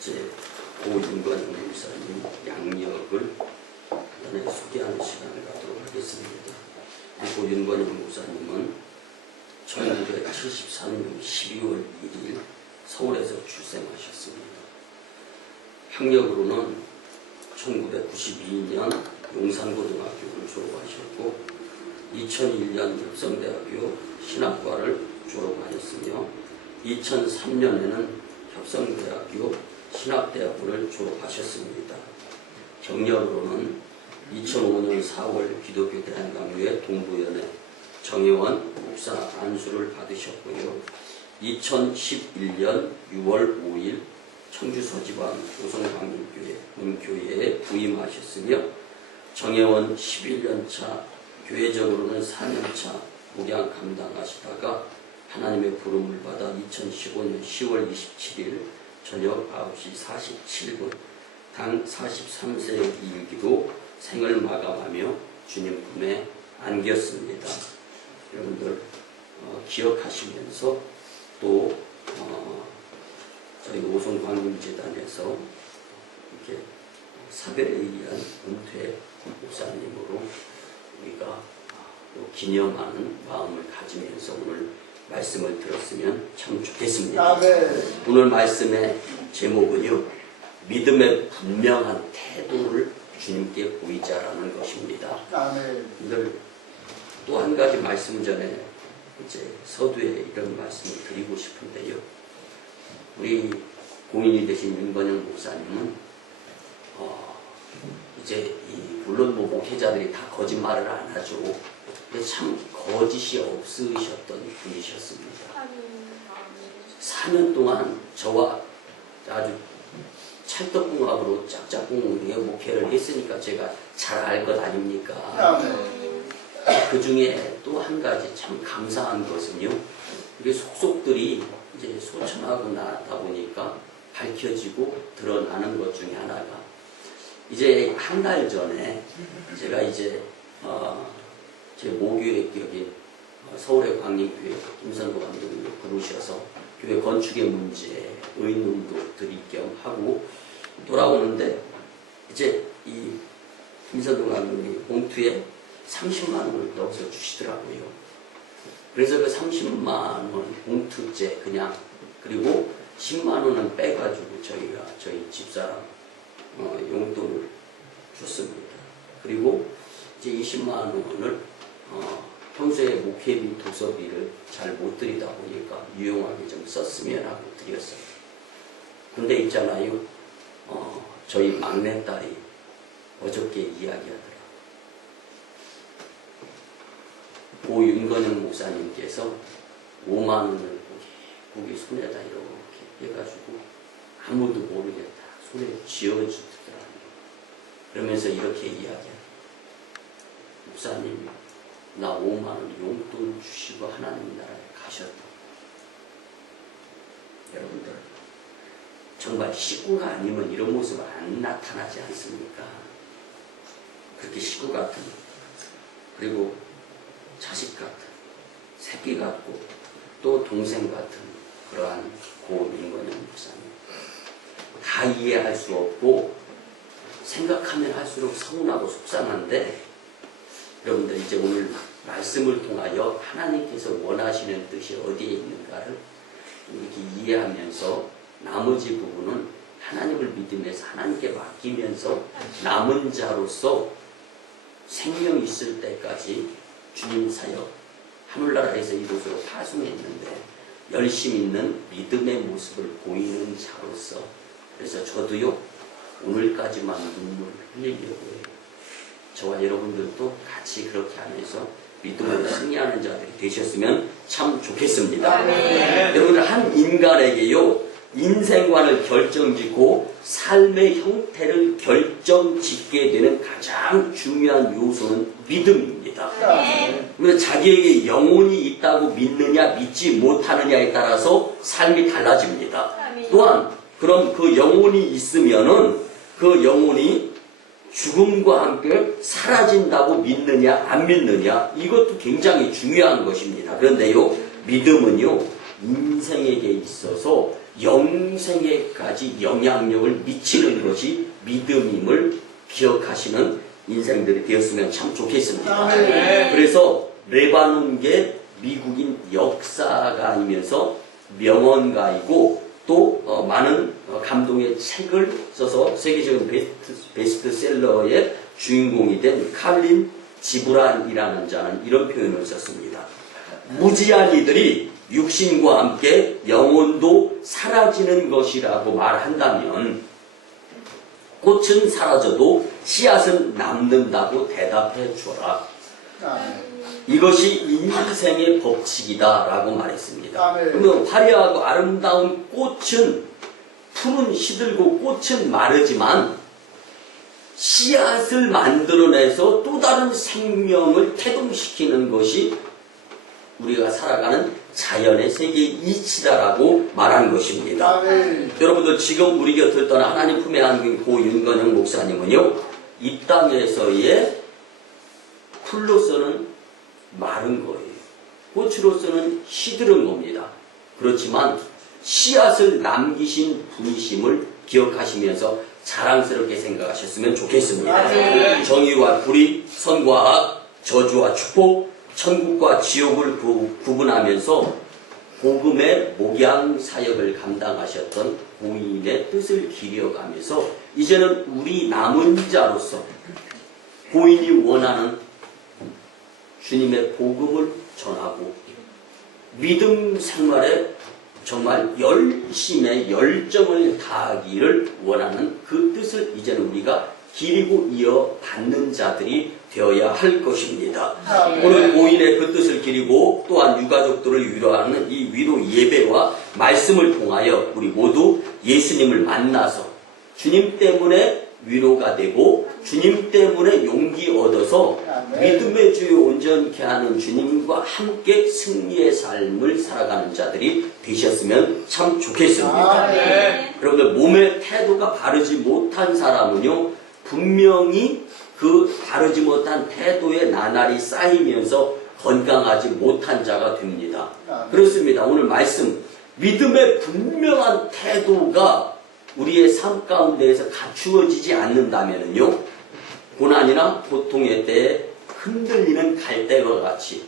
이제 고윤관 목사님 양력을 간단히 소개하는 시간을 갖도록 하겠습니다. 고윤관 목사님은 1973년 12월 1일 서울에서 출생하셨습니다. 학력으로는 1992년 용산고등학교를 졸업하셨고 2001년 협성대학교 신학과를 졸업하였으며 2003년에는 협성대학교 신학대학부를 졸업하셨습니다. 경력으로는 2005년 4월 기독교 대한강요회 동부연회 정혜원 목사 안수를 받으셨고요. 2011년 6월 5일 청주 서지방 오송광림교회 본교회에 부임하셨으며 정혜원 11년차 교회적으로는 4년차 목양 감당하시다가 하나님의 부름을 받아 2015년 10월 27일 저녁 9시 47분 당 43세의 일기로 생을 마감하며 주님 품에 안겼습니다. 여러분들 기억하시면서 또 저희 오송광림재단에서 이렇게 사별에 의한 은퇴 목사님으로 우리가 기념하는 마음을 가지면서 오늘 말씀을 들었으면 참 좋겠습니다. 아멘. 오늘 말씀의 제목은요, 믿음의 분명한 태도를 주님께 보이자라는 것입니다. 아멘. 오늘 또 한 가지 말씀 전에 이제 서두에 이런 말씀을 드리고 싶은데요. 우리 고인이 되신 윤건영 목사님은 이제 물론 목회자들이 다 거짓말을 안 하죠. 근데 참 거짓이 없으셨던 분이셨습니다. 4년 동안 저와 아주 찰떡궁합으로 짝짝꿍 목회를 했으니까 제가 잘 알 것 아닙니까? 아멘. 그 중에 또 한 가지 참 감사한 것은요, 우리 속속들이 이제 소천하고 나다 보니까 밝혀지고 드러나는 것 중에 하나가 이제 한 달 전에 제가 이제 제 모교회 격인 서울의 광림교회 김선도 감독님을 부르셔서 교회 건축의 문제 의논도 드릴 겸 하고 돌아오는데 이제 이 김선도 감독님이 봉투에 30만 원을 넣어서 주시더라고요. 그래서 그 30만 원 봉투째 그냥 그리고 10만 원은 빼가지고 저희가 저희 집사람 용돈을 줬습니다. 그리고 이제 20만 원을 평소에 목회비 도서비를 잘 못 드리다 보니까 유용하게 좀 썼으면 하고 드렸어요. 근데 있잖아요, 저희 막내딸이 어저께 이야기하더라고요. 고 윤건영 목사님께서 5만 원을 고개 손에다 이렇게 해가지고 아무도 모르겠다 손에 쥐어주더라고요. 그러면서 이렇게 이야기해요. 목사님, 나 5만 원 용돈 주시고 하나님 나라에 가셨다. 여러분들 정말 식구가 아니면 이런 모습 안 나타나지 않습니까? 그렇게 식구 같은, 그리고 자식 같은, 새끼 같고 또 동생 같은 그러한 고 윤건영 목사님, 다 이해할 수 없고 생각하면 할수록 서운하고 속상한데, 여러분들 이제 오늘 말씀을 통하여 하나님께서 원하시는 뜻이 어디에 있는가를 이렇게 이해하면서 나머지 부분은 하나님을 믿으면서 하나님께 맡기면서 남은 자로서 생명 있을 때까지 주님 사역 하늘나라에서 이곳으로 파송했는데 열심 있는 믿음의 모습을 보이는 자로서, 그래서 저도요 오늘까지만 눈물 흘리려고 해요. 저와 여러분들도 같이 그렇게 하면서 믿음으로 승리하는 자들이 되셨으면 참 좋겠습니다. 네. 여러분들 한 인간에게요 인생관을 결정짓고 삶의 형태를 결정짓게 되는 가장 중요한 요소는 믿음입니다. 그래서 자기에게 영혼이 있다고 믿느냐 믿지 못하느냐에 따라서 삶이 달라집니다. 또한 그럼 그 영혼이 있으면은 그 영혼이 죽음과 함께 사라진다고 믿느냐 안 믿느냐, 이것도 굉장히 중요한 것입니다. 그런데요 믿음은요 인생에게 있어서 영생에까지 영향력을 미치는 것이 믿음임을 기억하시는 인생들이 되었으면 참 좋겠습니다. 그래서 레바논계 미국인 역사가이면서 명언가이고 또 많은 감동의 책을 써서 세계적인 베스트셀러의 주인공이 된 칼린 지브란이라는 자는 이런 표현을 썼습니다. 무지한 이들이 육신과 함께 영혼도 사라지는 것이라고 말한다면 꽃은 사라져도 씨앗은 남는다고 대답해 주어라. 이것이 인생의 법칙이다 라고 말했습니다. 그러면 화려하고 아름다운 꽃은 풀은 시들고 꽃은 마르지만 씨앗을 만들어내서 또 다른 생명을 태동시키는 것이 우리가 살아가는 자연의 세계의 이치다라고 말한 것입니다. 여러분들 지금 우리 곁을 떠나 하나님 품에 안긴 고 윤건영 목사님은요, 이 땅에서의 풀로서는 마른 거예요. 꽃으로서는 시들은 겁니다. 그렇지만 씨앗을 남기신 분이심을 기억하시면서 자랑스럽게 생각하셨으면 좋겠습니다. 정의와 불의, 선과 악, 저주와 축복, 천국과 지옥을 구분하면서 복음의 목양 사역을 감당하셨던 고인의 뜻을 기려가면서 이제는 우리 남은 자로서 고인이 원하는 주님의 복음을 전하고 믿음 생활에 정말 열심의 열정을 다하기를 원하는 그 뜻을 이제는 우리가 기리고 이어받는 자들이 되어야 할 것입니다. 오늘 고인의 그 뜻을 기리고 또한 유가족들을 위로하는 이 위로 예배와 말씀을 통하여 우리 모두 예수님을 만나서 주님 때문에 위로가 되고 주님 때문에 용기 얻어서 믿음의 주요 온전케 하는 주님과 함께 승리의 삶을 살아가는 자들이 되셨으면 참 좋겠습니다. 여러분들 몸의 태도가 바르지 못한 사람은요, 분명히 그 바르지 못한 태도에 나날이 쌓이면서 건강하지 못한 자가 됩니다. 그렇습니다. 오늘 말씀, 믿음의 분명한 태도가 우리의 삶 가운데에서 갖추어지지 않는다면요, 고난이나 고통의 때에 흔들리는 갈대와 같이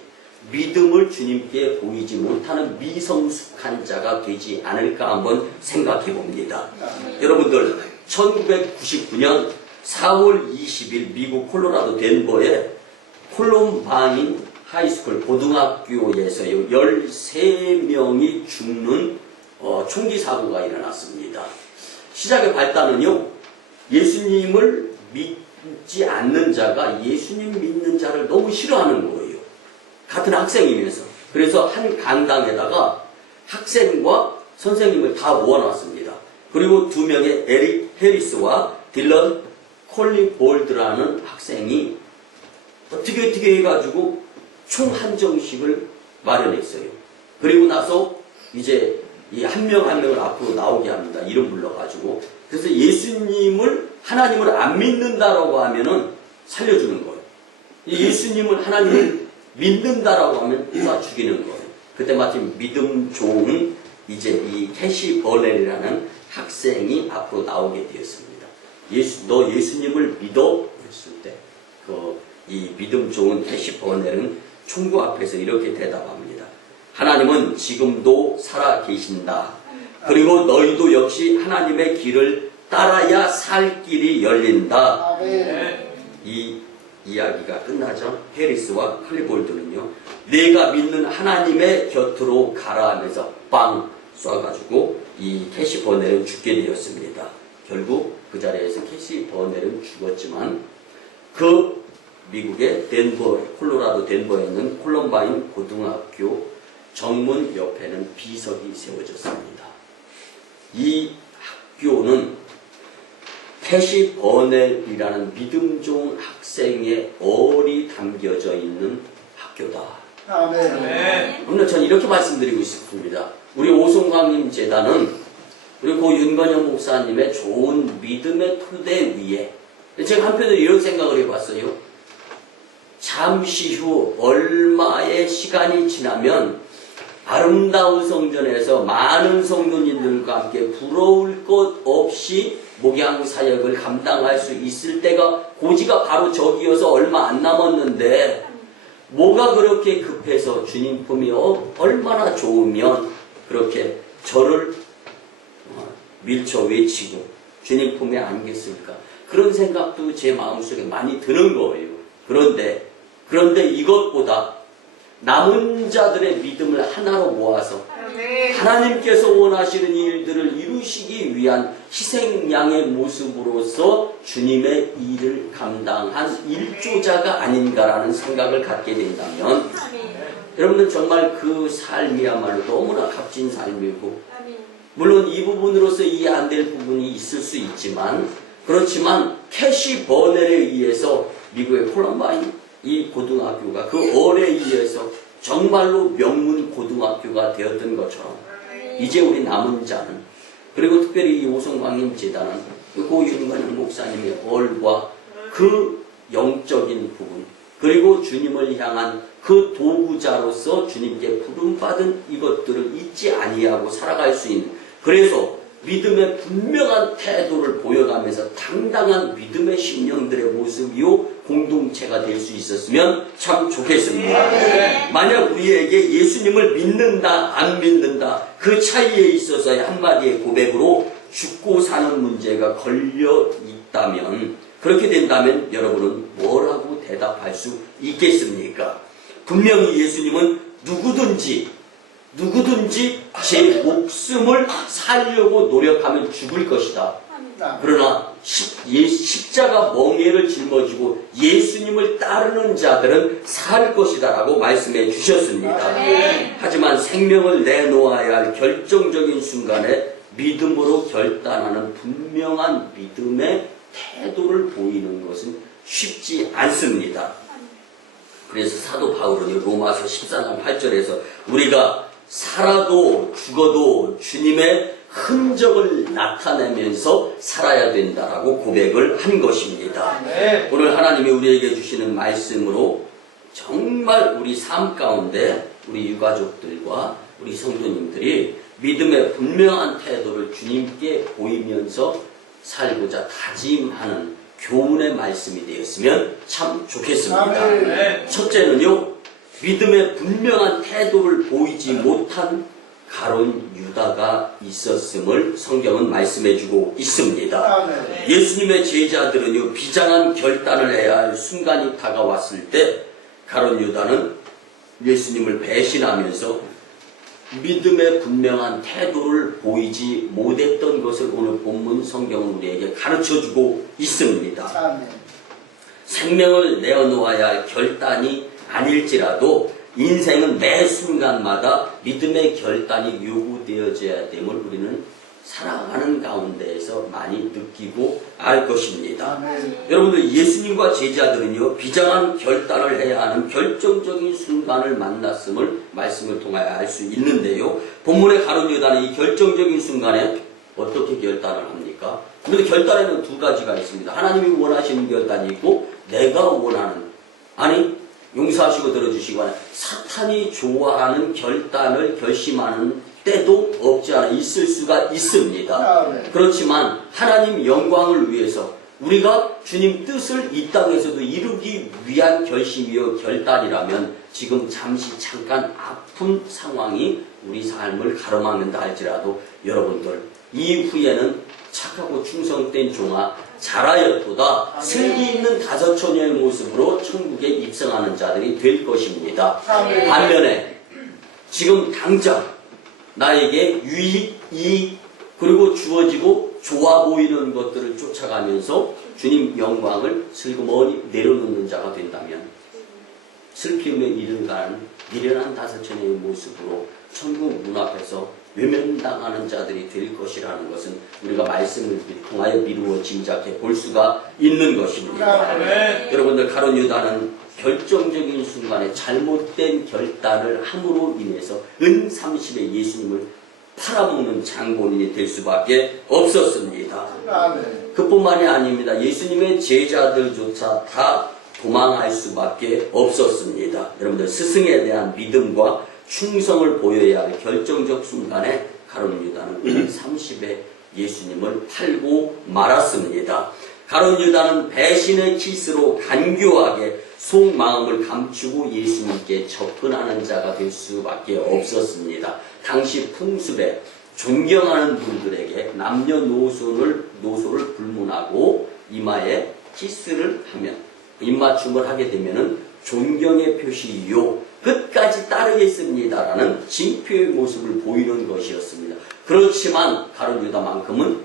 믿음을 주님께 보이지 못하는 미성숙한 자가 되지 않을까 한번 생각해 봅니다. 여러분들, 1999년 4월 20일 미국 콜로라도 덴버의 콜럼바인 하이스쿨 고등학교에서요, 13명이 죽는 총기 사고가 일어났습니다. 시작의 발단은요, 예수님을 믿지 않는 자가 예수님 믿는 자를 너무 싫어하는 거예요. 같은 학생이면서. 그래서 한 강당에다가 학생과 선생님을 다 모아놨습니다. 그리고 두 명의 에릭 해리스와 딜런 콜리볼드라는 학생이 어떻게 해가지고 총 한정식을 마련했어요. 그리고 나서 이제 이 한 명 한 명을 앞으로 나오게 합니다. 이름 불러가지고. 그래서 예수님을, 하나님을 안 믿는다라고 하면은 살려주는 거예요. 예수님을, 하나님을 믿는다라고 하면 쏴 죽이는 거예요. 그때 마침 믿음 좋은 이제 이 캐시 버넬이라는 학생이 앞으로 나오게 되었습니다. 너 예수님을 믿어? 그랬을 때, 이 믿음 좋은 캐시 버넬은 총구 앞에서 이렇게 대답합니다. 하나님은 지금도 살아 계신다. 그리고 너희도 역시 하나님의 길을 따라야 살 길이 열린다. 이 이야기가 끝나죠. 해리스와 클리볼드는요, 내가 믿는 하나님의 곁으로 가라 하면서 빵 쏴가지고 이 캐시 버넬은 죽게 되었습니다. 결국 그 자리에서 캐시 버넬은 죽었지만 그 미국의 덴버, 콜로라도 덴버에 있는 콜럼바인 고등학교 정문 옆에는 비석이 세워졌습니다. 이 학교는 캐시 버넬이라는 믿음 좋은 학생의 얼이 담겨져 있는 학교다. 아멘. 오늘 저는 이렇게 말씀드리고 싶습니다. 우리 오송광님 재단은 우리 고 윤건영 목사님의 좋은 믿음의 토대 위에, 제가 한편으로 이런 생각을 해봤어요. 잠시 후 얼마의 시간이 지나면 아름다운 성전에서 많은 성도님들과 함께 부러울 것 없이 목양 사역을 감당할 수 있을 때가 고지가 바로 저기여서 얼마 안 남았는데 뭐가 그렇게 급해서 주님 품이 얼마나 좋으면 그렇게 저를 밀쳐 외치고 주님 품에 안겠을까? 그런 생각도 제 마음속에 많이 드는 거예요. 그런데 이것보다 남은 자들의 믿음을 하나로 모아서 하나님께서 원하시는 일들을 이루시기 위한 희생양의 모습으로서 주님의 일을 감당한 일조자가 아닌가라는 생각을 갖게 된다면 여러분들 정말 그 삶이야말로 너무나 값진 삶이고 물론 이 부분으로서 이해 안 될 부분이 있을 수 있지만 그렇지만 캐시 버넬에 의해서 미국의 콜럼바인 이 고등학교가 그 얼에 의해서 정말로 명문 고등학교가 되었던 것처럼 이제 우리 남은 자는 그리고 특별히 이 오성광림 재단은 고 윤관영 목사님의 얼과 그 영적인 부분 그리고 주님을 향한 그 도구자로서 주님께 부름받은 이것들을 잊지 아니하고 살아갈 수 있는 그래서 믿음의 분명한 태도를 보여가면서 당당한 믿음의 심령들의 모습이요 공동체가 될 수 있었으면 참 좋겠습니다. 만약 우리에게 예수님을 믿는다 안 믿는다 그 차이에 있어서의 한마디의 고백으로 죽고 사는 문제가 걸려 있다면 그렇게 된다면 여러분은 뭐라고 대답할 수 있겠습니까? 분명히 예수님은 누구든지 제 목숨을 살려고 노력하면 죽을 것이다. 그러나 십자가 멍에를 짊어지고 예수님을 따르는 자들은 살 것이다 라고 말씀해 주셨습니다. 하지만 생명을 내놓아야 할 결정적인 순간에 믿음으로 결단하는 분명한 믿음의 태도를 보이는 것은 쉽지 않습니다. 그래서 사도 바울은 로마서 14장 8절에서 우리가 살아도 죽어도 주님의 흔적을 나타내면서 살아야 된다라고 고백을 한 것입니다. 오늘 하나님이 우리에게 주시는 말씀으로 정말 우리 삶 가운데 우리 유가족들과 우리 성도님들이 믿음의 분명한 태도를 주님께 보이면서 살고자 다짐하는 교훈의 말씀이 되었으면 참 좋겠습니다. 첫째는요, 믿음의 분명한 태도를 보이지 못한 가룟 유다가 있었음을 성경은 말씀해주고 있습니다. 예수님의 제자들은요, 비장한 결단을 해야 할 순간이 다가왔을 때 가룟 유다는 예수님을 배신하면서 믿음의 분명한 태도를 보이지 못했던 것을 오늘 본문 성경은 우리에게 가르쳐주고 있습니다. 생명을 내어놓아야 할 결단이 아닐지라도 인생은 매 순간마다 믿음의 결단이 요구되어져야 됨을 우리는 살아가는 가운데에서 많이 느끼고 알 것입니다. 여러분들 예수님과 제자들은요 비장한 결단을 해야 하는 결정적인 순간을 만났음을 말씀을 통하여 알 수 있는데요. 본문의 가룟 유다는 이 결정적인 순간에 어떻게 결단을 합니까? 그런데 결단에는 두 가지가 있습니다. 하나님이 원하시는 결단이 있고 내가 원하는 용서하시고 들어주시고 사탄이 좋아하는 결단을 결심하는 때도 없지 않아 있을 수가 있습니다. 그렇지만 하나님 영광을 위해서 우리가 주님 뜻을 이 땅에서도 이루기 위한 결심이요 결단이라면 지금 잠깐 아픈 상황이 우리 삶을 가로막는다 할지라도 여러분들 이후에는 착하고 충성된 종아 잘하였도다 슬기 있는 다섯 처녀의 모습으로 천국에 입성하는 자들이 될 것입니다. 반면에 지금 당장 나에게 유익, 이익, 그리고 주어지고 좋아 보이는 것들을 쫓아가면서 주님 영광을 슬그머니 내려놓는 자가 된다면 슬픔에 이른가는 미련한 다섯 처녀의 모습으로 천국 문 앞에서 외면당하는 자들이 될 것이라는 것은 우리가 말씀을 통하여 미루어 짐작해 볼 수가 있는 것입니다. 여러분들 가룟 유다는 결정적인 순간에 잘못된 결단을 함으로 인해서 은30의 예수님을 팔아먹는 장본인이 될 수밖에 없었습니다. 그뿐만이 아닙니다. 예수님의 제자들조차 다 도망할 수밖에 없었습니다. 여러분들 스승에 대한 믿음과 충성을 보여야 할 결정적 순간에 가룟 유다는 30에 예수님을 팔고 말았습니다. 가룟 유다는 배신의 키스로 간교하게 속마음을 감추고 예수님께 접근하는 자가 될 수밖에 없었습니다. 당시 풍습에 존경하는 분들에게 남녀노소를 불문하고 이마에 키스를 하면, 입맞춤을 하게 되면은 존경의 표시요 끝까지 따르겠습니다라는 징표의 모습을 보이는 것이었습니다. 그렇지만 가룟 유다만큼은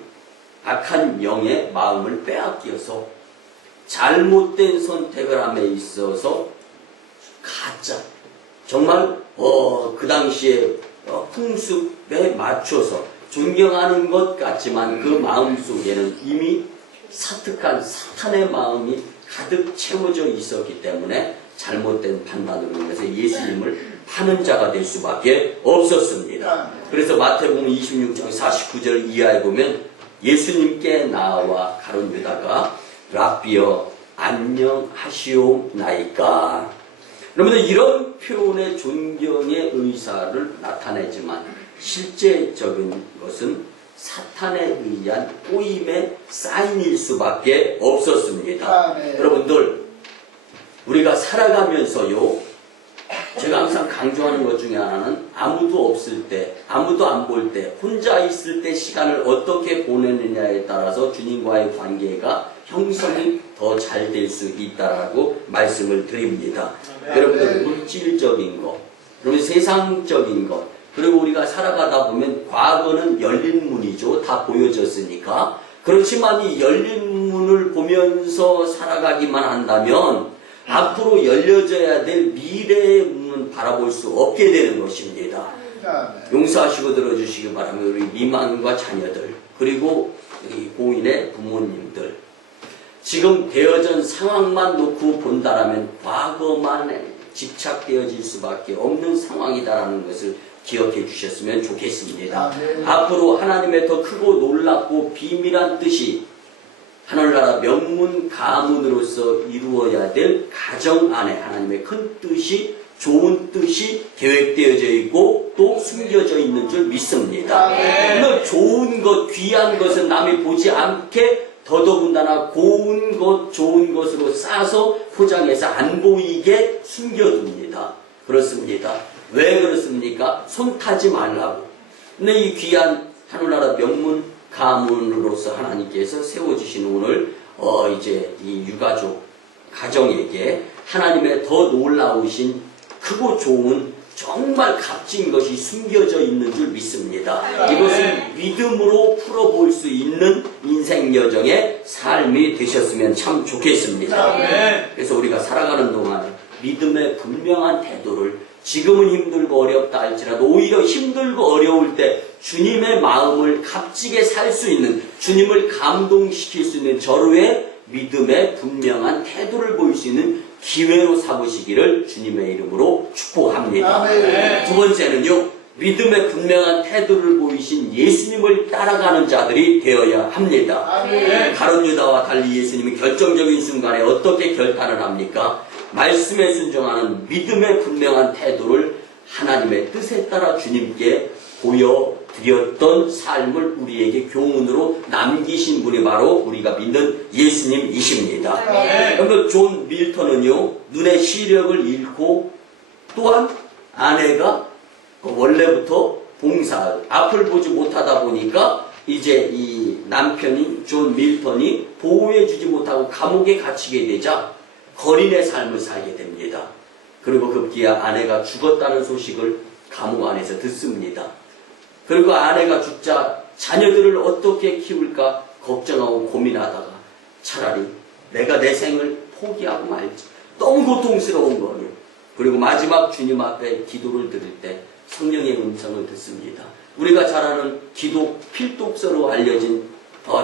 악한 영의 마음을 빼앗겨서 잘못된 선택을 함에 있어서 가짜, 정말 그 당시에 풍습에 맞춰서 존경하는 것 같지만 그 마음속에는 이미 사특한 사탄의 마음이 가득 채워져 있었기 때문에 잘못된 판단으로 인해서 예수님을 파는 자가 될 수밖에 없었습니다. 그래서 마태복음 26장 49절 이하에 보면 예수님께 나와 가룟 유다가 랍비여 안녕하시오나이까. 여러분들 이런 표현의 존경의 의사를 나타내지만 실제적인 것은 사탄에 의한 꼬임의 사인일 수밖에 없었습니다. 여러분들 우리가 살아가면서요, 제가 항상 강조하는 것 중에 하나는 아무도 없을 때, 아무도 안 볼 때, 혼자 있을 때 시간을 어떻게 보내느냐에 따라서 주님과의 관계가 형성이 더 잘 될 수 있다라고 말씀을 드립니다. 여러분들 물질적인 것, 그리고 세상적인 것, 그리고 우리가 살아가다 보면 과거는 열린 문이죠. 다 보여졌으니까. 그렇지만 이 열린 문을 보면서 살아가기만 한다면 앞으로 열려져야 될 미래의 문은 바라볼 수 없게 되는 것입니다. 용서하시고 들어주시기 바랍니다. 우리 미망과 자녀들, 그리고 우리 고인의 부모님들, 지금 되어진 상황만 놓고 본다라면 과거만 집착되어질 수밖에 없는 상황이다라는 것을 기억해 주셨으면 좋겠습니다. 앞으로 하나님의 더 크고 놀랍고 비밀한 뜻이 하늘나라 명문 가문으로서 이루어야 될 가정 안에 하나님의 큰 뜻이, 좋은 뜻이 계획되어져 있고 또 숨겨져 있는 줄 믿습니다. 물론 좋은 것, 귀한 것은 남이 보지 않게 더더군다나 고운 것, 좋은 것으로 싸서 포장해서 안 보이게 숨겨둡니다. 그렇습니다. 왜 그렇습니까? 손 타지 말라고. 근데 이 귀한 하늘나라 명문 가문으로서 하나님께서 세워주신 오늘 이제 이 유가족 가정에게 하나님의 더 놀라우신 크고 좋은 정말 값진 것이 숨겨져 있는 줄 믿습니다. 이것을 믿음으로 풀어볼 수 있는 인생 여정의 삶이 되셨으면 참 좋겠습니다. 그래서 우리가 살아가는 동안 믿음의 분명한 태도를, 지금은 힘들고 어렵다 할지라도 오히려 힘들고 어려울 때 주님의 마음을 값지게 살 수 있는, 주님을 감동시킬 수 있는 절호의 믿음의 분명한 태도를 보일 수 있는 기회로 삼으시기를 주님의 이름으로 축복합니다. 두 번째는요, 믿음의 분명한 태도를 보이신 예수님을 따라가는 자들이 되어야 합니다. 가룟 유다와 달리 예수님이 결정적인 순간에 어떻게 결단을 합니까? 말씀에 순종하는 믿음의 분명한 태도를 하나님의 뜻에 따라 주님께 보여드렸던 삶을 우리에게 교훈으로 남기신 분이 바로 우리가 믿는 예수님이십니다. 그러면 존 밀턴은요, 눈의 시력을 잃고 또한 아내가 원래부터 봉사, 앞을 보지 못하다 보니까 이제 이 남편인 존 밀턴이 보호해주지 못하고 감옥에 갇히게 되자 거린의 삶을 살게 됩니다. 그리고 급기야 아내가 죽었다는 소식을 감옥 안에서 듣습니다. 그리고 아내가 죽자 자녀들을 어떻게 키울까 걱정하고 고민하다가 차라리 내가 내 생을 포기하고 말지. 너무 고통스러운 거예요. 그리고 마지막 주님 앞에 기도를 드릴 때 성령의 음성을 듣습니다. 우리가 잘 아는 기도 필독서로 알려진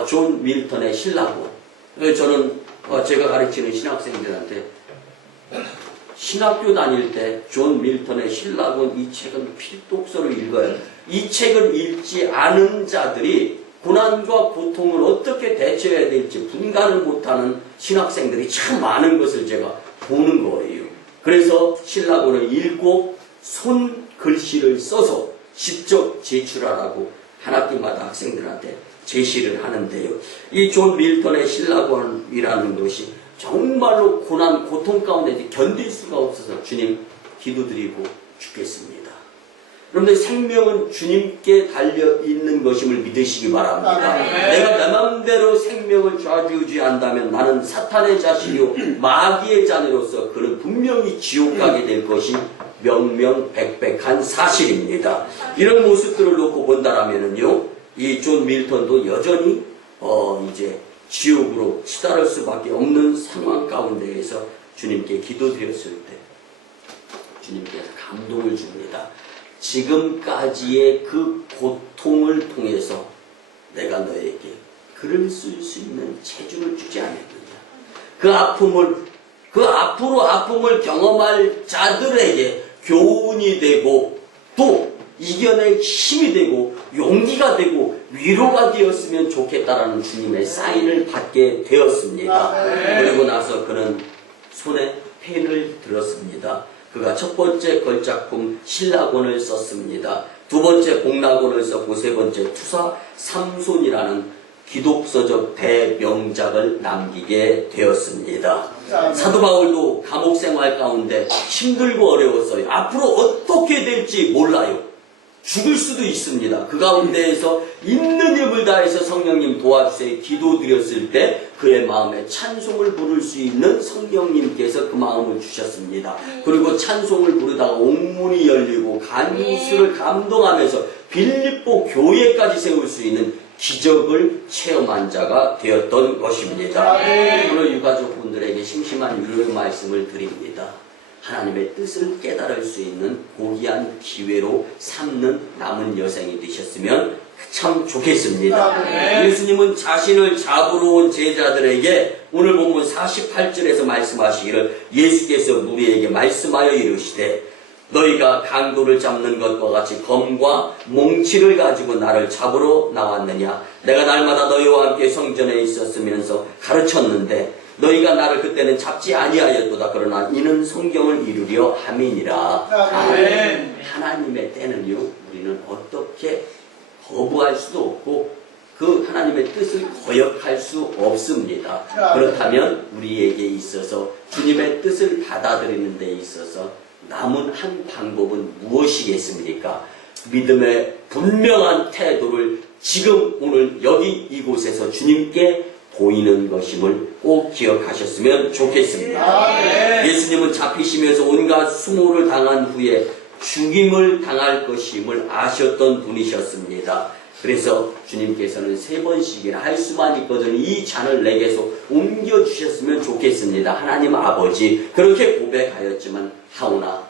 존 밀턴의 신라고. 저는 제가 가르치는 신학생들한테 신학교 다닐 때 존 밀턴의 신라곤 이 책은 필독서로 읽어요. 이 책을 읽지 않은 자들이 고난과 고통을 어떻게 대처해야 될지 분간을 못하는 신학생들이 참 많은 것을 제가 보는 거예요. 그래서 신라곤을 읽고 글씨를 써서 직접 제출하라고 한 학기마다 학생들한테 제시를 하는데요. 이 존 밀턴의 신라권이라는 것이 정말로 고난, 고통 가운데 견딜 수가 없어서 주님 기도드리고 죽겠습니다. 여러분들 생명은 주님께 달려있는 것임을 믿으시기 바랍니다. 내가 내 마음대로 생명을 좌지우지한다면 나는 사탄의 자식이요 마귀의 자녀로서 그는 분명히 지옥 가게 될 것이 명명백백한 사실입니다. 이런 모습들을 놓고 본다라면은요, 이 존 밀턴도 여전히 이제 지옥으로 치달을 수밖에 없는 상황 가운데에서 주님께 기도드렸을 때 주님께서 감동을 줍니다. 지금까지의 그 고통을 통해서 내가 너에게 글을 쓸 수 있는 체중을 주지 않았느냐. 그 앞으로 아픔을 경험할 자들에게 교훈이 되고 또 이겨낼 힘이 되고 용기가 되고 위로가 되었으면 좋겠다라는 주님의 사인을 받게 되었습니다. 그리고 나서 그는 손에 펜을 들었습니다. 그가 첫 번째 걸작품 신라권을 썼습니다. 두 번째 복락원을 썼고 세 번째 투사 삼손이라는 기독서적 대명작을 남기게 되었습니다. 사도 바울도 감옥 생활 가운데 힘들고 어려웠어요. 앞으로 어떻게 될지 몰라요. 죽을 수도 있습니다. 그 가운데에서 있는 힘을 다해서 성령님 도와주세요 기도드렸을 때 그의 마음에 찬송을 부를 수 있는 성령님께서 그 마음을 주셨습니다. 그리고 찬송을 부르다가 옥문이 열리고 간수를 감동하면서 빌립보 교회까지 세울 수 있는 기적을 체험한 자가 되었던 것입니다. 오늘 유가족분들에게 심심한 위로의 말씀을 드립니다. 하나님의 뜻을 깨달을 수 있는 고귀한 기회로 삼는 남은 여생이 되셨으면 참 좋겠습니다. 예수님은 자신을 잡으러 온 제자들에게 오늘 본문 48절에서 말씀하시기를 예수께서 무리에게 말씀하여 이르시되 너희가 강도를 잡는 것과 같이 검과 몽치를 가지고 나를 잡으러 나왔느냐. 내가 날마다 너희와 함께 성전에 있었으면서 가르쳤는데 너희가 나를 그때는 잡지 아니하였도다. 그러나 이는 성경을 이루려 함이니라. 아멘. 하나님의 때는요 우리는 어떻게 거부할 수도 없고 그 하나님의 뜻을 거역할 수 없습니다. 그렇다면 우리에게 있어서 주님의 뜻을 받아들이는 데 있어서 남은 한 방법은 무엇이겠습니까? 믿음의 분명한 태도를 지금 오늘 여기 이곳에서 주님께 보이는 것임을 꼭 기억하셨으면 좋겠습니다. 예수님은 잡히시면서 온갖 수모를 당한 후에 죽임을 당할 것임을 아셨던 분이셨습니다. 그래서 주님께서는 3번씩이나 할 수만 있거든 이 잔을 내게서 옮겨주셨으면 좋겠습니다. 하나님 아버지 그렇게 고백하였지만 하오나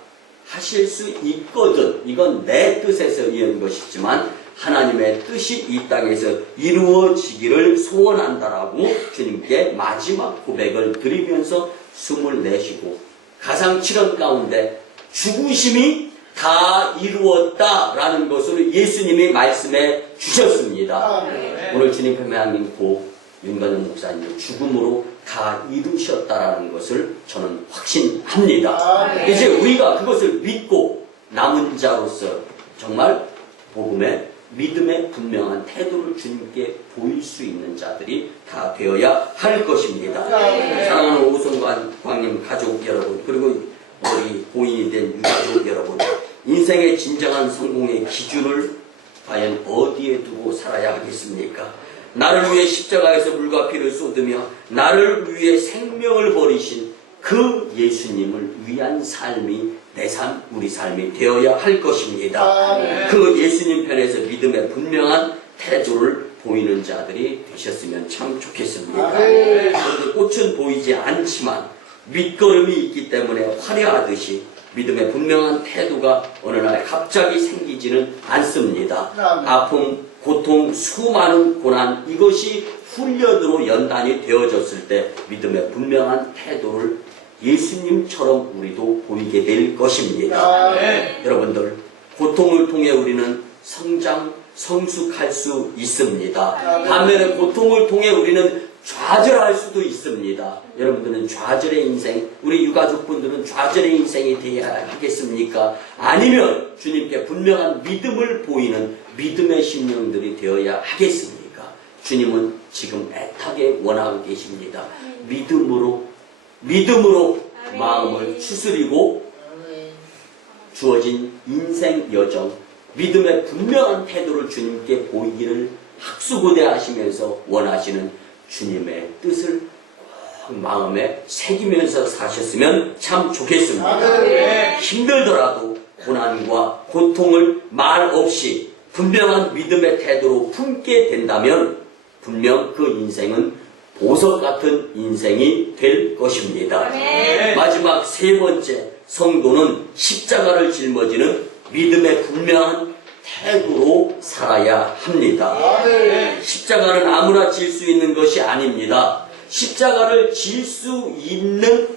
하실 수 있거든 이건 내 뜻에서 이은 것이지만 하나님의 뜻이 이 땅에서 이루어지기를 소원한다라고 주님께 마지막 고백을 드리면서 숨을 내쉬고 가상칠언 가운데 죽으심이 다 이루었다라는 것으로 예수님이 말씀해 주셨습니다. 오늘 주님 편매하는 고 윤관영 목사님의 죽음으로 다 이루셨다라는 것을 저는 확신합니다. 이제 우리가 그것을 믿고 남은 자로서 정말 복음의 믿음의 분명한 태도를 주님께 보일 수 있는 자들이 다 되어야 할 것입니다. 사랑하는 오성광님 가족 여러분 그리고 우리 고인이 된 유가족 여러분 인생의 진정한 성공의 기준을 과연 어디에 두고 살아야 하겠습니까? 나를 위해 십자가에서 물과 피를 쏟으며 나를 위해 생명을 버리신 그 예수님을 위한 삶이 내 삶, 우리 삶이 되어야 할 것입니다. 그 예수님 편에서 믿음의 분명한 태도를 보이는 자들이 되셨으면 참 좋겠습니다. 그런데 꽃은 보이지 않지만 밑거름이 있기 때문에 화려하듯이 믿음의 분명한 태도가 어느 날 갑자기 생기지는 않습니다. 아픔, 고통, 수많은 고난 이것이 훈련으로 연단이 되어졌을 때 믿음의 분명한 태도를 예수님처럼 우리도 보이게 될 것입니다. 여러분들 고통을 통해 우리는 성장, 성숙할 수 있습니다. 반면에 고통을 통해 우리는 좌절할 수도 있습니다. 여러분들은 좌절의 인생, 우리 유가족분들은 좌절의 인생이 되어야 하겠습니까? 아니면 주님께 분명한 믿음을 보이는 믿음의 심령들이 되어야 하겠습니까? 주님은 지금 애타게 원하고 계십니다. 믿음으로 마음을 추스리고 주어진 인생 여정, 믿음의 분명한 태도를 주님께 보이기를 학수고대하시면서 원하시는 주님의 뜻을 꼭 마음에 새기면서 사셨으면 참 좋겠습니다. 힘들더라도 고난과 고통을 말 없이 분명한 믿음의 태도로 품게 된다면 분명 그 인생은 보석 같은 인생이 될 것입니다. 마지막 세 번째, 성도는 십자가를 짊어지는 믿음의 분명한 태도로 살아야 합니다. 십자가는 아무나 질 수 있는 것이 아닙니다. 십자가를 질 수 있는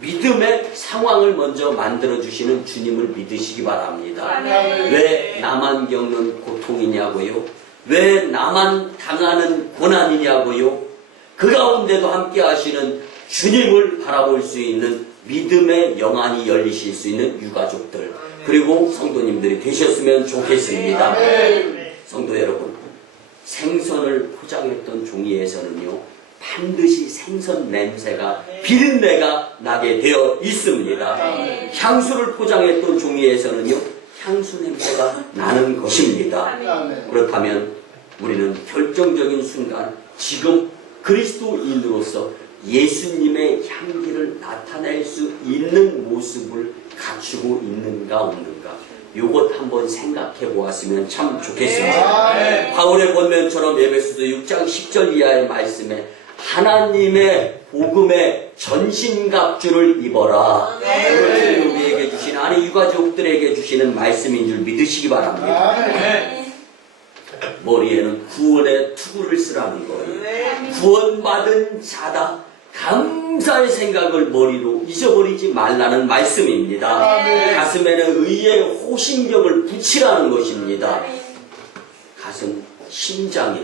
믿음의 상황을 먼저 만들어주시는 주님을 믿으시기 바랍니다. 왜 나만 겪는 고통이냐고요? 왜 나만 당하는 고난이냐고요? 그 가운데도 함께 하시는 주님을 바라볼 수 있는 믿음의 영안이 열리실 수 있는 유가족들, 그리고 성도님들이 되셨으면 좋겠습니다. 성도 여러분, 생선을 포장했던 종이에서는요, 반드시 생선 냄새가, 비린내가 나게 되어 있습니다. 향수를 포장했던 종이에서는요, 향수 냄새가 나는 것입니다. 그렇다면 우리는 결정적인 순간, 지금 그리스도인으로서 예수님의 향기를 나타낼 수 있는 모습을 갖추고 있는가 없는가, 요것 한번 생각해 보았으면 참 좋겠습니다. 바울의 본면처럼 에베소서 6장 10절 이하의 말씀에 하나님의 복음의 전신갑주를 입어라, 그것을 우리에게 주신, 아니 유가족들에게 주시는 말씀인 줄 믿으시기 바랍니다. 머리에는 구원의 투구를 쓰라는 거예요. 구원받은 자다, 감사의 생각을 머리로 잊어버리지 말라는 말씀입니다. 가슴에는 의의 호신경을 붙이라는 것입니다. 가슴, 심장에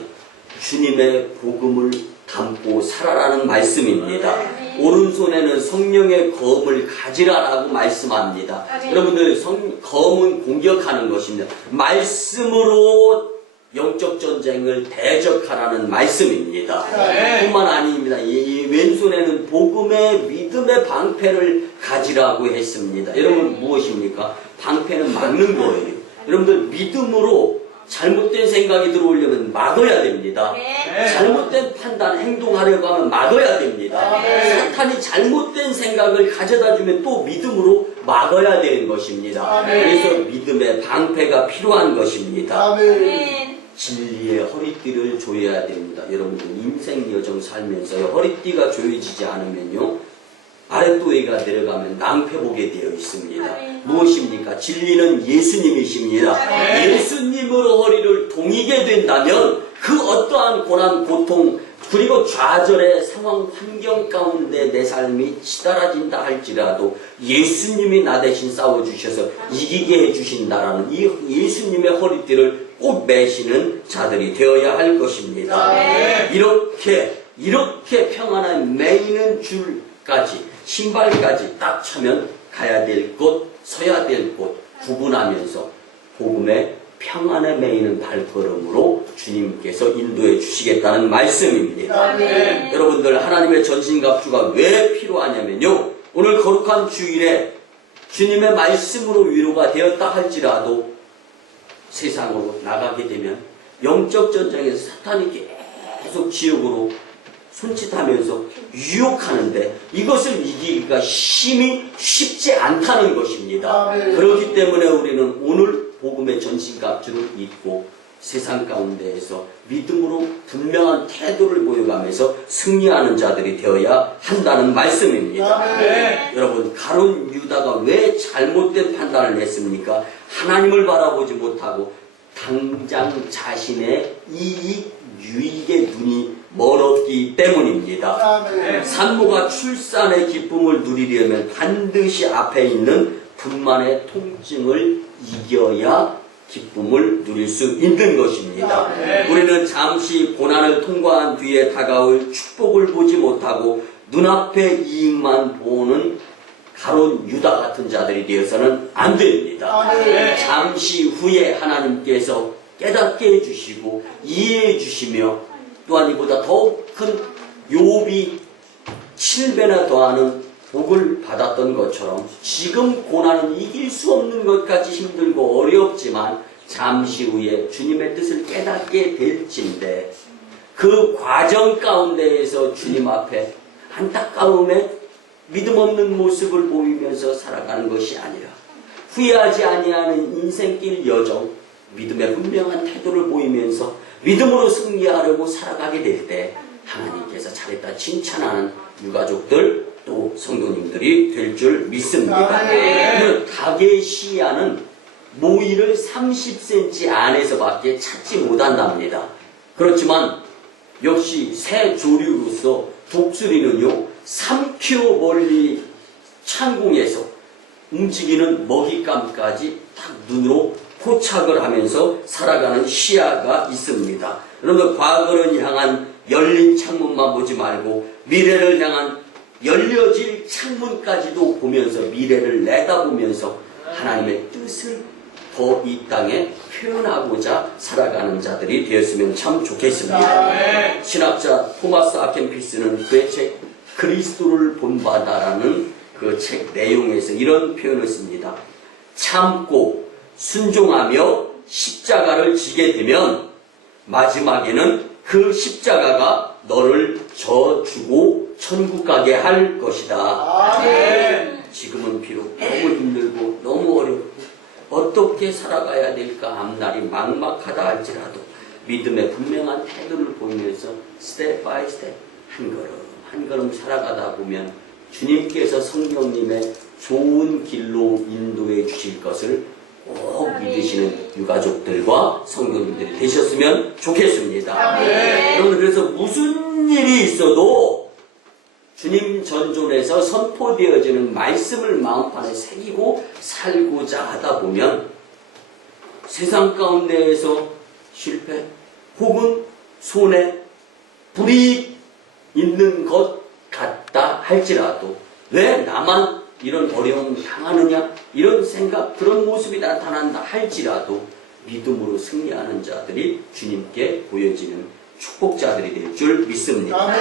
주님의 복음을 담고 살아라는 말씀입니다. 오른손에는 성령의 검을 가지라라고 말씀합니다. 여러분들, 검은 공격하는 것입니다. 말씀으로 영적 전쟁을 대적하라는 말씀입니다. 뿐만 아닙니다. 이 왼손에는 복음의 믿음의 방패를 가지라고 했습니다. 여러분, 무엇입니까? 방패는 막는 거예요. 여러분들, 믿음으로 잘못된 생각이 들어오려면 막아야 됩니다. 잘못된 판단, 행동하려고 하면 막아야 됩니다. 사탄이 잘못된 생각을 가져다 주면 또 믿음으로 막아야 되는 것입니다. 그래서 믿음의 방패가 필요한 것입니다. 진리의 허리띠를 조여야 됩니다. 여러분들, 인생 여정 살면서요, 허리띠가 조여지지 않으면요, 아랫도위가 내려가면 낭패보게 되어 있습니다. 무엇입니까? 진리는 예수님이십니다. 예수님으로 허리를 동이게 된다면 그 어떠한 고난, 고통, 그리고 좌절의 상황, 환경 가운데 내 삶이 치달아진다 할지라도 예수님이 나 대신 싸워주셔서 이기게 해주신다라는 이 예수님의 허리띠를 꼭 매시는 자들이 되어야 할 것입니다. 이렇게 평안한 매이는 줄까지, 신발까지 딱 차면 가야 될 곳, 서야 될 곳 구분하면서 복음의 평안에 매이는 발걸음으로 주님께서 인도해 주시겠다는 말씀입니다. 여러분들, 하나님의 전신갑주가 왜 필요하냐면요, 오늘 거룩한 주일에 주님의 말씀으로 위로가 되었다 할지라도 세상으로 나가게 되면 영적 전쟁에서 사탄이 계속 지옥으로 손짓하면서 유혹하는데 이것을 이기기가 쉽지 않다는 것입니다. 그렇기 때문에 우리는 오늘 복음의 전신갑주를 입고 세상 가운데에서 믿음으로 분명한 태도를 보여가면서 승리하는 자들이 되어야 한다는 말씀입니다. 여러분, 가룟 유다가 왜 잘못된 판단을 했습니까? 하나님을 바라보지 못하고 당장 자신의 이익, 유익의 눈이 멀었기 때문입니다. 산모가 출산의 기쁨을 누리려면 반드시 앞에 있는 분만의 통증을 이겨야 기쁨을 누릴 수 있는 것입니다. 우리는 잠시 고난을 통과한 뒤에 다가올 축복을 보지 못하고 눈앞의 이익만 보는 가론 유다 같은 자들이 되어서는 안 됩니다. 잠시 후에 하나님께서 깨닫게 해주시고 이해해 주시며 또한 이보다 더욱 큰 욥이 7배나 더하는 복을 받았던 것처럼 지금 고난은 이길 수 없는 것까지 힘들고 어렵지만 잠시 후에 주님의 뜻을 깨닫게 될진데 그 과정 가운데에서 주님 앞에 안타까움에 믿음 없는 모습을 보이면서 살아가는 것이 아니라 후회하지 아니하는 인생길 여정, 믿음의 분명한 태도를 보이면서 믿음으로 승리하려고 살아가게 될 때 하나님께서 잘했다 칭찬하는 유가족들 또 성도님들이 될 줄 믿습니다. 닭의 시야는 모이를 30cm 안에서밖에 찾지 못한답니다. 그렇지만 역시 새 조류로서 독수리는요 3km 멀리 창공에서 움직이는 먹잇감까지 딱 눈으로 포착을 하면서 살아가는 시야가 있습니다. 여러분 과거를 향한 열린 창문만 보지 말고 미래를 향한 열려질 창문까지도 보면서 미래를 내다보면서 하나님의 뜻을 더 이 땅에 표현하고자 살아가는 자들이 되었으면 참 좋겠습니다. 신학자 토마스 아켄피스는 그의 책 그리스도를 본바다라는 그 책 내용에서 이런 표현을 씁니다. 참고 순종하며 십자가를 지게 되면 마지막에는 그 십자가가 너를 져주고 천국 가게 할 것이다. 지금은 비록 너무 힘들고 너무 어렵고 어떻게 살아가야 될까 앞날이 막막하다 할지라도 믿음의 분명한 태도를 보이면서 스텝 바이 스텝 한 걸음 한 걸음 살아가다 보면 주님께서 성령님의 좋은 길로 인도해 주실 것을 꼭 믿으시는 유가족들과 성도님들이 되셨으면 좋겠습니다. 여러분 그래서 무슨 일이 있어도 주님 전존에서 선포되어지는 말씀을 마음판에 새기고 살고자 하다 보면 세상 가운데에서 실패 혹은 손해 불이익 있는 것 같다 할지라도 왜 나만 이런 어려움을 당하느냐 이런 생각 그런 모습이 나타난다 할지라도 믿음으로 승리하는 자들이 주님께 보여지는 축복자들이 될 줄 믿습니다.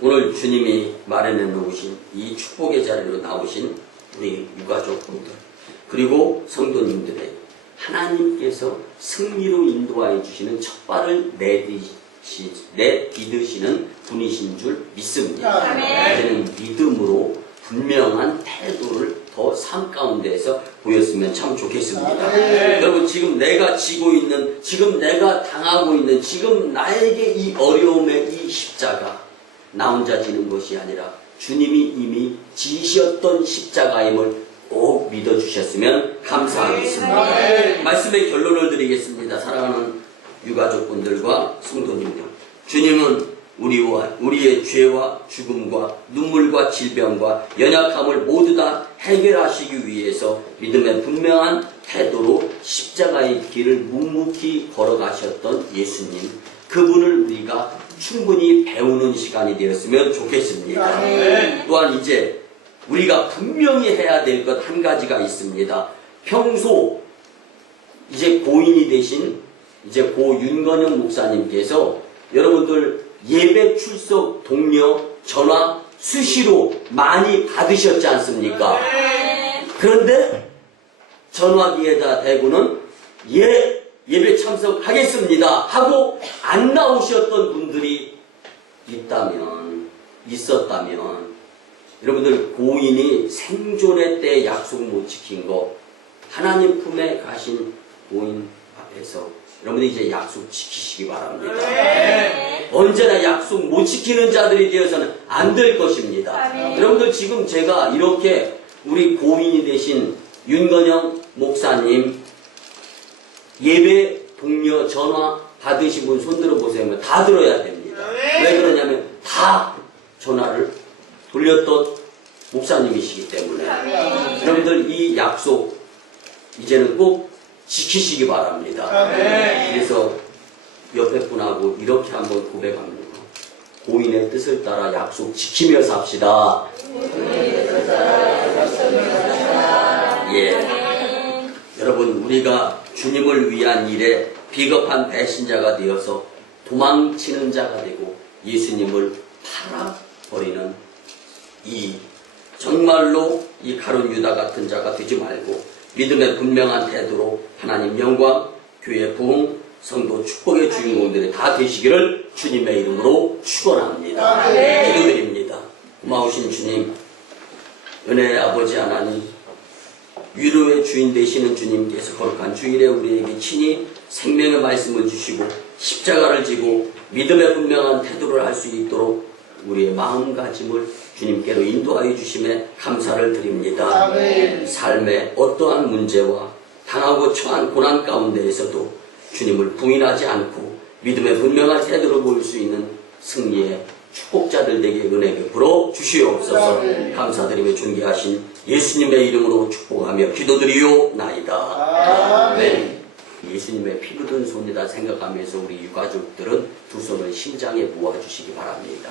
오늘 주님이 마련해 놓으신 이 축복의 자리로 나오신 우리 유가족분들 그리고 성도님들의 하나님께서 승리로 인도하여 주시는 첫 발을 내딛으시는 분이신 줄 믿습니다. 이제는 믿음으로 분명한 태도를 더 삶 가운데에서 보였으면 참 좋겠습니다. 여러분 지금 내가 지고 있는 지금 내가 당하고 있는 지금 나에게 이 어려움의 이 십자가 나 혼자 지는 것이 아니라 주님이 이미 지셨던 십자가임을 꼭 믿어주셨으면 감사하겠습니다. 말씀의 결론을 드리겠습니다. 사랑하는 유가족분들과 성도님들 주님은 우리의 죄와 죽음과 눈물과 질병과 연약함을 모두 다 해결하시기 위해서 믿음의 분명한 태도로 십자가의 길을 묵묵히 걸어가셨던 예수님 그분을 우리가 충분히 배우는 시간이 되었으면 좋겠습니다. 또한 이제 우리가 분명히 해야 될 것 한 가지가 있습니다. 평소 이제 고인이 되신 이제 고 윤건영 목사님께서 여러분들 예배 출석 동료 전화 수시로 많이 받으셨지 않습니까? 그런데 전화기에다 대고는 예배 참석하겠습니다 하고 안 나오셨던 분들이 있었다면 여러분들 고인이 생존의 때 약속 못 지킨 거 하나님 품에 가신 고인 앞에서 여러분들 이제 약속 지키시기 바랍니다. 언제나 약속 못 지키는 자들이 되어서는 안 될 것입니다. 여러분들 지금 제가 이렇게 우리 고인이 되신 윤건영 목사님 예배 동료 전화 받으신 분 손들어 보세요. 다 들어야 됩니다. 왜 그러냐면 다 전화를 돌렸던 목사님이시기 때문에 여러분들 이 약속 이제는 꼭 지키시기 바랍니다. 그래서 옆에 분하고 이렇게 한번 고백합니다. 고인의 뜻을 따라 약속 지키며 삽시다. 예. 여러분, 우리가 주님을 위한 일에 비겁한 배신자가 되어서 도망치는 자가 되고 예수님을 팔아버리는 이 정말로 이 가룟 유다 같은 자가 되지 말고 믿음의 분명한 태도로 하나님 영광, 교회 부흥, 성도 축복의 주인공들이 다 되시기를 주님의 이름으로 축원합니다. 기도드립니다. 고마우신 주님, 은혜의 아버지 하나님, 위로의 주인 되시는 주님께서 거룩한 주일에 우리에게 친히 생명의 말씀을 주시고 십자가를 지고 믿음의 분명한 태도를 할 수 있도록 우리의 마음가짐을 주님께로 인도하여 주심에 감사를 드립니다. 아멘. 삶의 어떠한 문제와 당하고 처한 고난 가운데에서도 주님을 부인하지 않고 믿음의 분명한 태도를 보일 수 있는 승리의 축복자들에게 은혜 베풀어 주시옵소서. 아멘. 감사드리며 존귀하신 예수님의 이름으로 축복하며 기도드리오나이다. 아멘. 예수님의 피 묻은 손이다 생각하면서 우리 유가족들은 두 손을 심장에 모아주시기 바랍니다.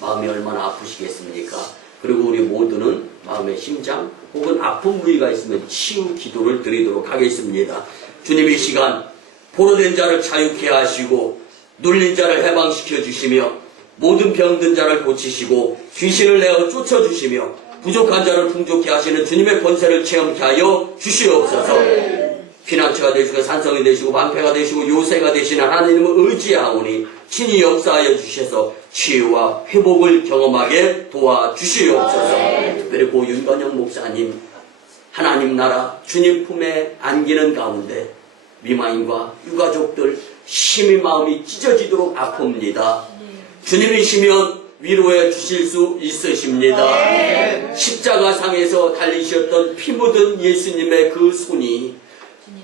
마음이 얼마나 아프시겠습니까? 그리고 우리 모두는 마음의 심장 혹은 아픈 부위가 있으면 치유 기도를 드리도록 하겠습니다. 주님, 이 시간 포로된 자를 자유케 하시고 눌린 자를 해방시켜 주시며 모든 병든 자를 고치시고 귀신을 내어 쫓아주시며 부족한 자를 풍족케 하시는 주님의 권세를 체험케 하여 주시옵소서. 피난처가 되시고 산성이 되시고 방패가 되시고 요새가 되시는 하나님을 의지하오니 친히 역사하여 주셔서 치유와 회복을 경험하게 도와주시옵소서. 특별히 고 윤건영 목사님 하나님 나라 주님 품에 안기는 가운데 미마인과 유가족들 심히 마음이 찢어지도록 아픕니다. 주님이시면 위로해 주실 수 있으십니다. 십자가상에서 달리셨던 피 묻은 예수님의 그 손이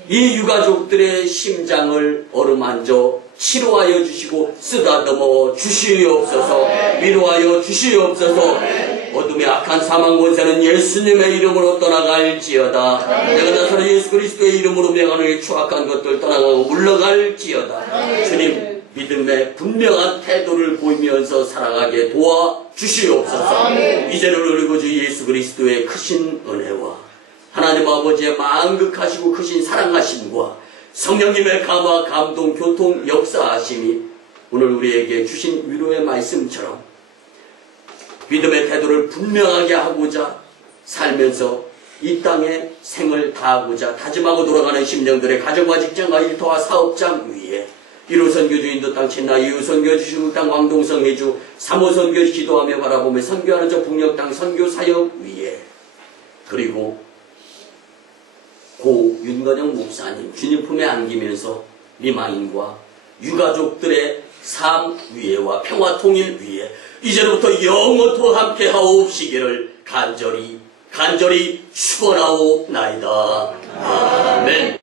이 유가족들의 심장을 어루만져 치료하여 주시고 쓰다듬어 주시옵소서. 위로하여 주시옵소서. 어둠의 악한 사망 권세는 예수님의 이름으로 떠나갈지어다. 내가 나사렛 예수 그리스도의 이름으로 명하는 추악한 것들 떠나가고 물러갈지어다. 주님, 믿음의 분명한 태도를 보이면서 살아가게 도와주시옵소서. 이제는 우리 구주 예수 그리스도의 크신 은혜와 하나님 아버지의 만극하시고 크신 사랑하심과 성령님의 감화, 감동, 교통, 역사하심이 오늘 우리에게 주신 위로의 말씀처럼 믿음의 태도를 분명하게 하고자 살면서 이 땅에 생을 다하고자 다짐하고 돌아가는 심령들의 가정과 직장과 일터와 사업장 위에 1호 선교주 인도 땅 친나, 2호 선교주 중국 땅 광동성 해주, 3호 선교주 기도하며 바라보며 선교하는 저 북녘 땅 선교 사역 위에, 그리고 고 윤건영 목사님 주님 품에 안기면서 미망인과 유가족들의 삶 위에와 평화 통일 위에 이제부터 영원토 함께 하옵시기를 간절히 축원하옵나이다. 아멘.